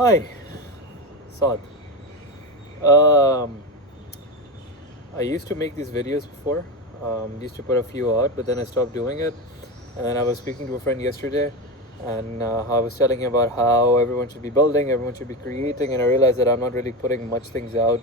Hi, Saad. Um, I used to make these videos before. Used to put a few out, but then I stopped doing it. And then I was speaking to a friend yesterday, and I was telling him about how everyone should be building, everyone should be creating, and I realized that I'm not really putting much things out.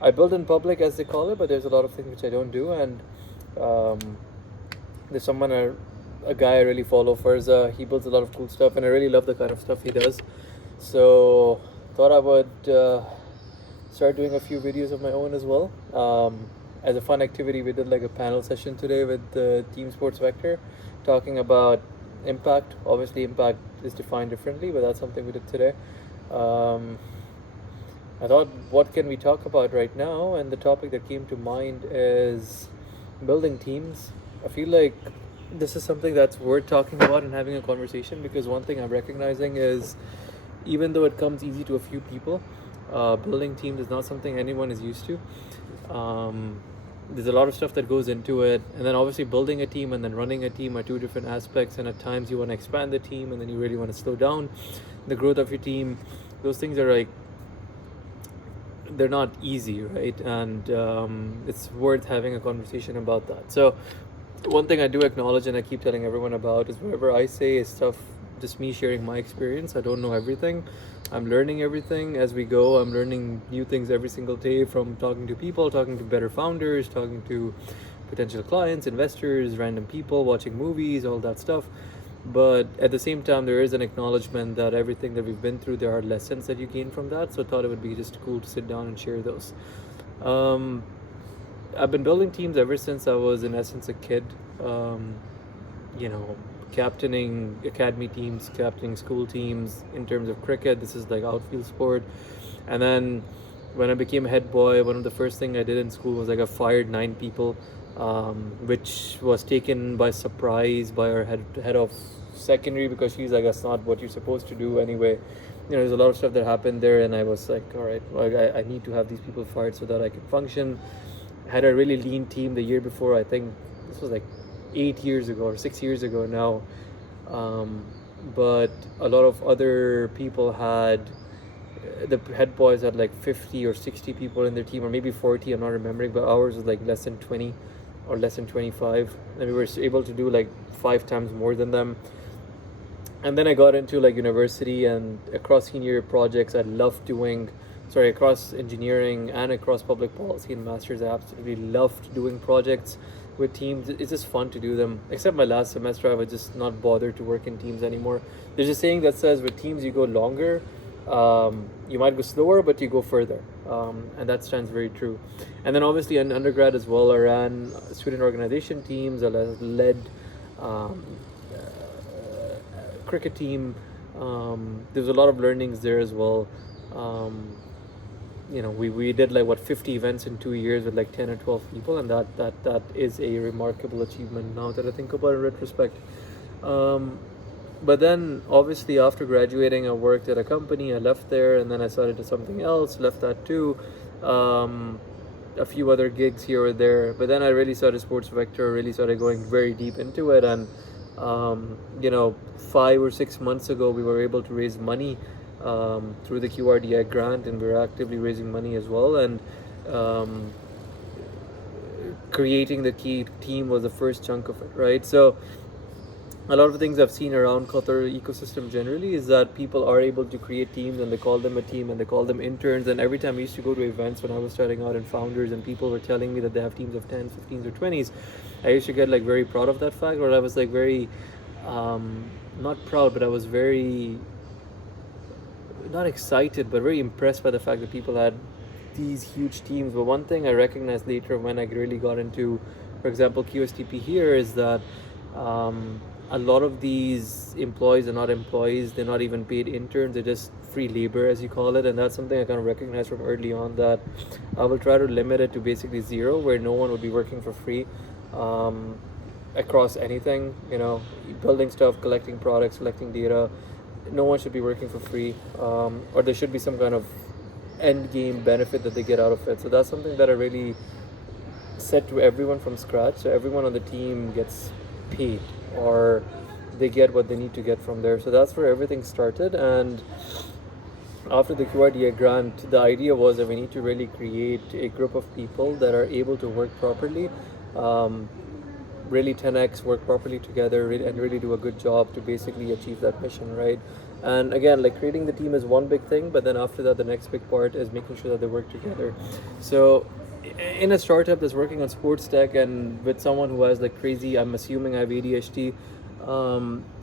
I build in public, as they call it, but there's a lot of things which I don't do. And um, there's a guy I really follow, Farza. He builds a lot of cool stuff, and I really love the kind of stuff he does. So thought I would start doing a few videos of my own as well. As a fun activity, we did like a panel session today with Team Sports Vector, talking about impact. Obviously, impact is defined differently, but that's something we did today. Um, I thought, what can we talk about right now? And the topic that came to mind is building teams. I feel like this is something that's worth talking about and having a conversation, because one thing I'm recognizing is, even though it comes easy to a few people, building teams is not something anyone is used to. There's a lot of stuff that goes into it, and then obviously building a team and then running a team are two different aspects, and at times you want to expand the team and then you really want to slow down the growth of your team. Those things are like, they're not easy, right? And it's worth having a conversation about that. So one thing I do acknowledge and I keep telling everyone about is, whatever I say is stuff, just me sharing my experience. I don't know everything. I'm learning everything as we go. I'm learning new things every single day, from talking to people, talking to better founders, talking to potential clients, investors, random people, watching movies, all that stuff. But at the same time, there is an acknowledgement that everything that we've been through, there are lessons that you gain from that. So I thought it would be just cool to sit down and share those. Um, I've been building teams ever since I was, in essence, a kid. Um, you know, captaining academy teams, captaining school teams. In terms of cricket, this is like outfield sport. And then when I became head boy, one of the first things I did in school was, like, I fired 9 people, which was taken by surprise by our head of secondary, because she's like, that's not what you're supposed to do anyway. There's a lot of stuff that happened there, and I was like, all right, well, I need to have these people fired so that I can function. I had a really lean team the year before. I think this was like 8 years ago or 6 years ago now. But a lot of other people had, the head boys had like 50 or 60 people in their team, or maybe 40, I'm not remembering, but ours was like less than 20 or less than 25, and we were able to do like 5 times more than them. And then I got into like university, and across senior projects I loved doing, sorry, across engineering and across public policy and masters, I absolutely loved doing projects with teams. It's just fun to do them. Except my last semester, I was just not bothered to work in teams anymore. There's a saying that says, with teams you go longer, you might go slower, but you go further. And that stands very true. And then obviously in undergrad as well, I ran student organization teams. I led um, cricket team. There's a lot of learnings there as well. We did like, what, 50 events in 2 years with like 10 or 12 people, and that is a remarkable achievement now that I think about in retrospect. But then obviously after graduating, I worked at a company. I left there, and then I started to something else, left that too. A few other gigs here or there, but then I really started Sports Vector, really started going very deep into it. And 5 or 6 months ago, we were able to raise money through the QRDI grant, and we're actively raising money as well. And creating the key team was the first chunk of it, right? So a lot of the things I've seen around Qatar ecosystem generally is that people are able to create teams, and they call them a team, and they call them interns. And every time I used to go to events when I was starting out in founders, and people were telling me that they have teams of 10s, 15s, or 20s, I used to get like very proud of that fact, or I was like very not proud, but I was very, not excited, but very impressed by the fact that people had these huge teams. But one thing I recognized later, when I really got into, for example, QSTP here, is that a lot of these employees are not employees. They're not even paid interns. They're just free labor, as you call it. And that's something I kind of recognized from early on, that I will try to limit it to basically zero, where no one would be working for free across anything, building stuff, collecting products, collecting data. No one should be working for free, or there should be some kind of end game benefit that they get out of it. So that's something that I really set to everyone from scratch. So everyone on the team gets paid, or they get what they need to get from there. So that's where everything started. And after the QRDA grant, the idea was that we need to really create a group of people that are able to work properly, um, really 10x work properly together, and really do a good job to basically achieve that mission, right? And again, like creating the team is one big thing, but then after that, the next big part is making sure that they work together. So in a startup that's working on sports tech and with someone who has like crazy, I'm assuming I have ADHD,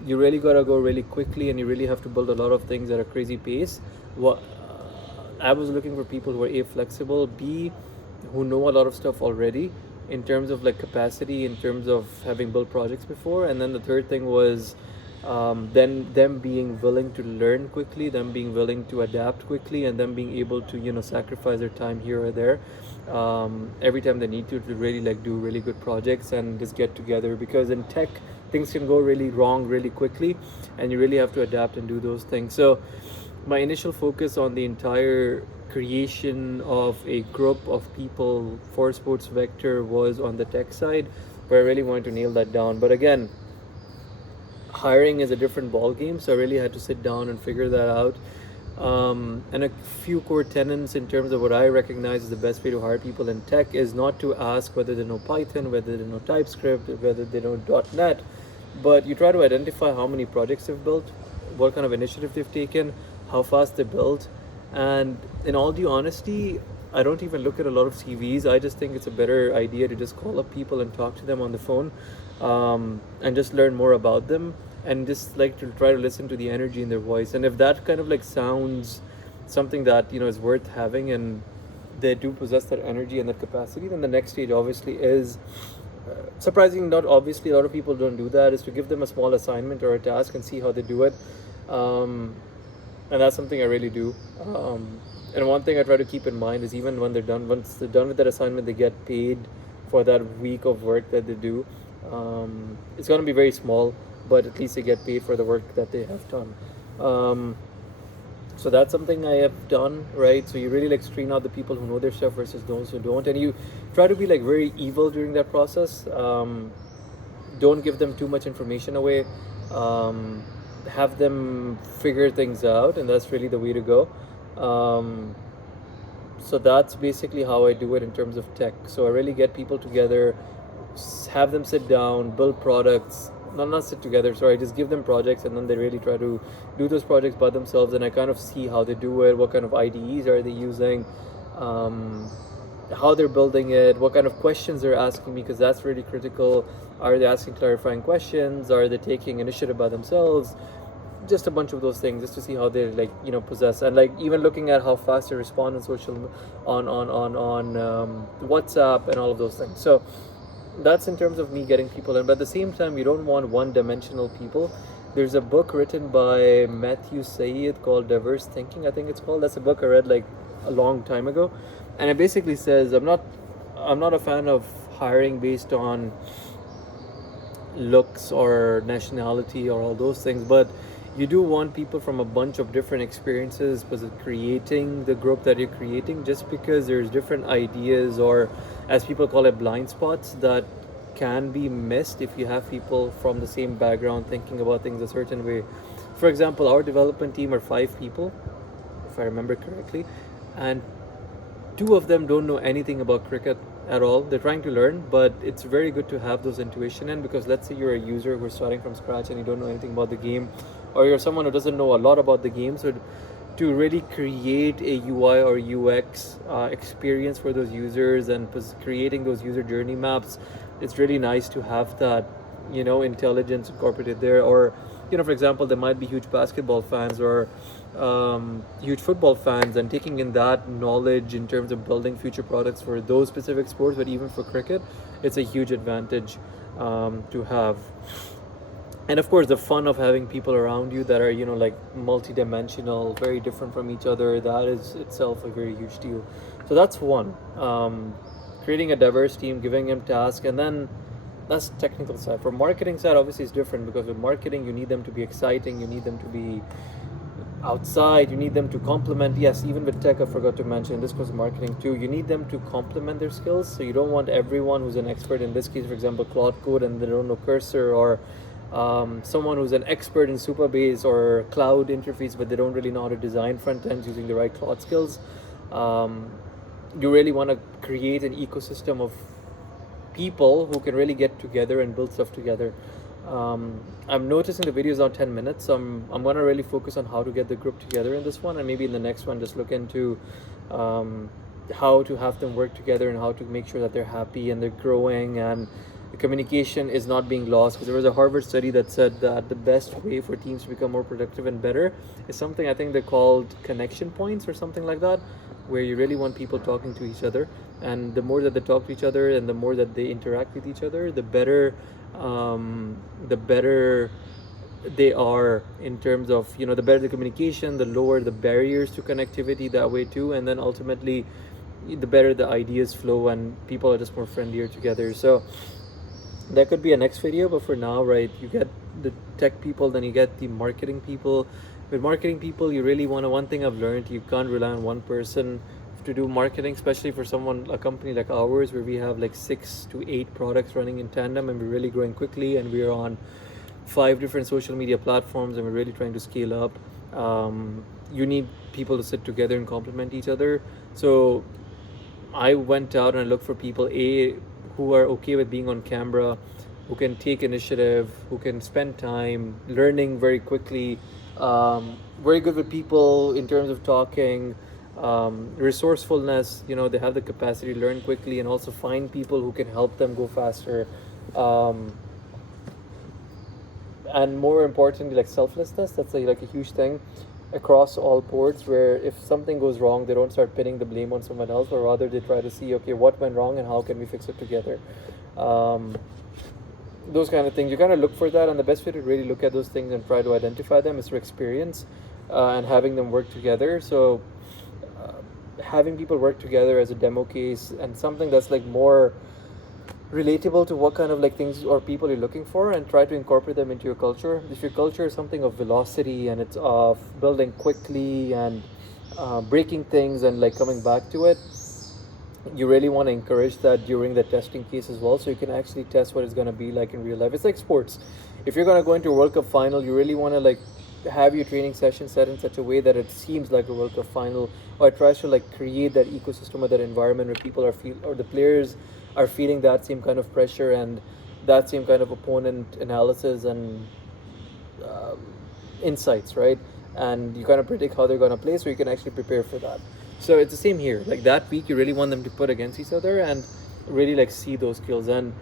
you really gotta go really quickly, and you really have to build a lot of things at a crazy pace. What I was looking for people who are A, flexible, B, who know a lot of stuff already in terms of like capacity, in terms of having built projects before, and then the third thing was then them being willing to learn quickly, them being willing to adapt quickly, and them being able to sacrifice their time here or there every time they need to really like do really good projects and just get together, because in tech things can go really wrong really quickly, and you really have to adapt and do those things. So my initial focus on the entire creation of a group of people for Sports Vector was on the tech side, where I really wanted to nail that down. But again, hiring is a different ball game, so I really had to sit down and figure that out. And a few core tenets in terms of what I recognize as the best way to hire people in tech is not to ask whether they know Python, whether they know TypeScript, whether they know .NET, but you try to identify how many projects they've built, what kind of initiative they've taken, how fast they built. And in all due honesty, I don't even look at a lot of CVs. I just think it's a better idea to just call up people and talk to them on the phone, and just learn more about them, and just like to try to listen to the energy in their voice. And if that kind of like sounds something that is worth having, and they do possess that energy and that capacity, then the next stage obviously is surprising, not obviously, a lot of people don't do that, is to give them a small assignment or a task and see how they do it. And that's something I really do. And one thing I try to keep in mind is, even when once they're done with that assignment, they get paid for that week of work that they do. It's going to be very small, but at least they get paid for the work that they have done. So that's something I have done, right? So you really like screen out the people who know their stuff versus those who don't, and you try to be like very evil during that process. Don't give them too much information away. Have them figure things out, and that's really the way to go. So that's basically how I do it in terms of tech. So I really get people together, have them sit down, build products. Not sit together, sorry, just give them projects, and then they really try to do those projects by themselves, and I kind of see how they do it, what kind of IDEs are they using, how they're building it, what kind of questions they're asking me, because that's really critical. Are they asking clarifying questions? Are they taking initiative by themselves? Just a bunch of those things, just to see how they like possess, and like even looking at how fast they respond on social, on WhatsApp and all of those things. So that's in terms of me getting people in. But at the same time, you don't want one-dimensional people. There's a book written by Matthew Syed called Diverse Thinking, I think it's called. That's a book I read like a long time ago, and it basically says, I'm not a fan of hiring based on looks or nationality or all those things, but you do want people from a bunch of different experiences because of creating the group that you're creating, just because there's different ideas, or as people call it, blind spots, that can be missed if you have people from the same background thinking about things a certain way. For example, our development team are 5 people, if I remember correctly, and 2 of them don't know anything about cricket at all. They're trying to learn, but it's very good to have those intuition in, because let's say you're a user who's starting from scratch and you don't know anything about the game, or you're someone who doesn't know a lot about the game. So to really create a UI or UX experience for those users, and creating those user journey maps, it's really nice to have that intelligence incorporated there. Or for example, there might be huge basketball fans or huge football fans, and taking in that knowledge in terms of building future products for those specific sports, but even for cricket, it's a huge advantage to have. And of course, the fun of having people around you that are like multi-dimensional, very different from each other, that is itself a very huge deal. So that's one. Creating a diverse team, giving them tasks, and then that's technical side. For marketing side, obviously it's different, because with marketing you need them to be exciting, you need them to be outside, you need them to complement. Yes, even with tech, I forgot to mention, this was marketing too, you need them to complement their skills. So you don't want everyone who's an expert, in this case for example Claude Code, and they don't know Cursor, or someone who's an expert in Supabase or cloud interface, but they don't really know how to design front ends using the right cloud skills. You really want to create an ecosystem of people who can really get together and build stuff together. I'm noticing the video is now 10 minutes, so I'm going to really focus on how to get the group together in this one, and maybe in the next one just look into how to have them work together and how to make sure that they're happy and they're growing and the communication is not being lost. Because there was a Harvard study that said that the best way for teams to become more productive and better is something, I think they're called connection points or something like that, where you really want people talking to each other, and the more that they talk to each other and the more that they interact with each other, the better they are in terms of, you know, the better the communication, the lower the barriers to connectivity that way too, and then ultimately the better the ideas flow and people are just more friendlier together. So that could be a next video, but for now, right, you get the tech people, then you get the marketing people. With marketing people, you really want to, one thing I've learned, you can't rely on one person to do marketing, especially for a company like ours, where we have like 6 to 8 products running in tandem and we're really growing quickly and we're on 5 different social media platforms and we're really trying to scale up. You need people to sit together and complement each other. So I went out and I looked for people, who are okay with being on camera, who can take initiative, who can spend time learning very quickly, very good with people in terms of talking, resourcefulness, you know, they have the capacity to learn quickly and also find people who can help them go faster. And more importantly, like selflessness, that's like a huge thing across all boards, where if something goes wrong, they don't start pinning the blame on someone else, but rather they try to see, okay, what went wrong and how can we fix it together. Those kind of things, you kind of look for that, and the best way to really look at those things and try to identify them is through experience and having them work together. So having people work together as a demo case and something that's like more relatable to what kind of like things or people you're looking for, and try to incorporate them into your culture. If your culture is something of velocity and it's of building quickly and breaking things and like coming back to it, you really want to encourage that during the testing case as well, so you can actually test what it's going to be like in real life. It's like sports. If you're going to go into a World Cup final, you really want to like have your training session set in such a way that it seems like a World Cup final, or it tries to like create that ecosystem or that environment where people or the players are feeling that same kind of pressure and that same kind of opponent analysis and insights, right? And you kind of predict how they're going to play, so you can actually prepare for that. So it's the same here. Like that week, you really want them to put against each other and really like see those skills, and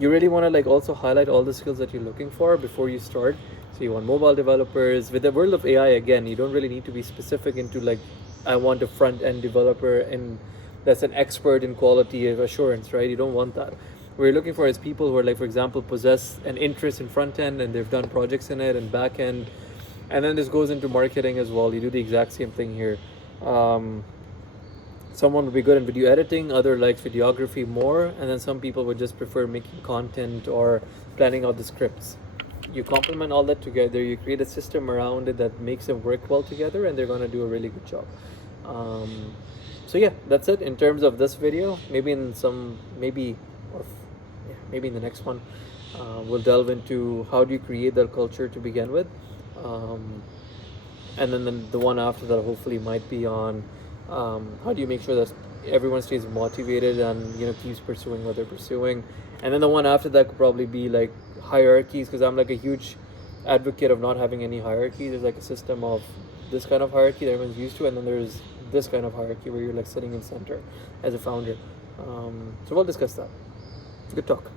you really want to like also highlight all the skills that you're looking for before you start. So you want mobile developers. With the world of AI, again, you don't really need to be specific into like, I want a front end developer and that's an expert in quality of assurance, right? You don't want that. What you're looking for is people who are like, for example, possess an interest in front end and they've done projects in it, and back end. And then this goes into marketing as well. You do the exact same thing here. Someone would be good in video editing, other likes videography more, and then some people would just prefer making content or planning out the scripts. You complement all that together, you create a system around it that makes them work well together, and they're going to do a really good job. So yeah, that's it in terms of this video. Maybe in the next one, we'll delve into how do you create that culture to begin with. And then the one after that hopefully might be on how do you make sure that everyone stays motivated and, you know, keeps pursuing what they're pursuing. And then the one after that could probably be like hierarchies, because I'm like a huge advocate of not having any hierarchy. There's like a system of this kind of hierarchy that everyone's used to, and then there's this kind of hierarchy where you're like sitting in center as a founder. So we'll discuss that. Good talk.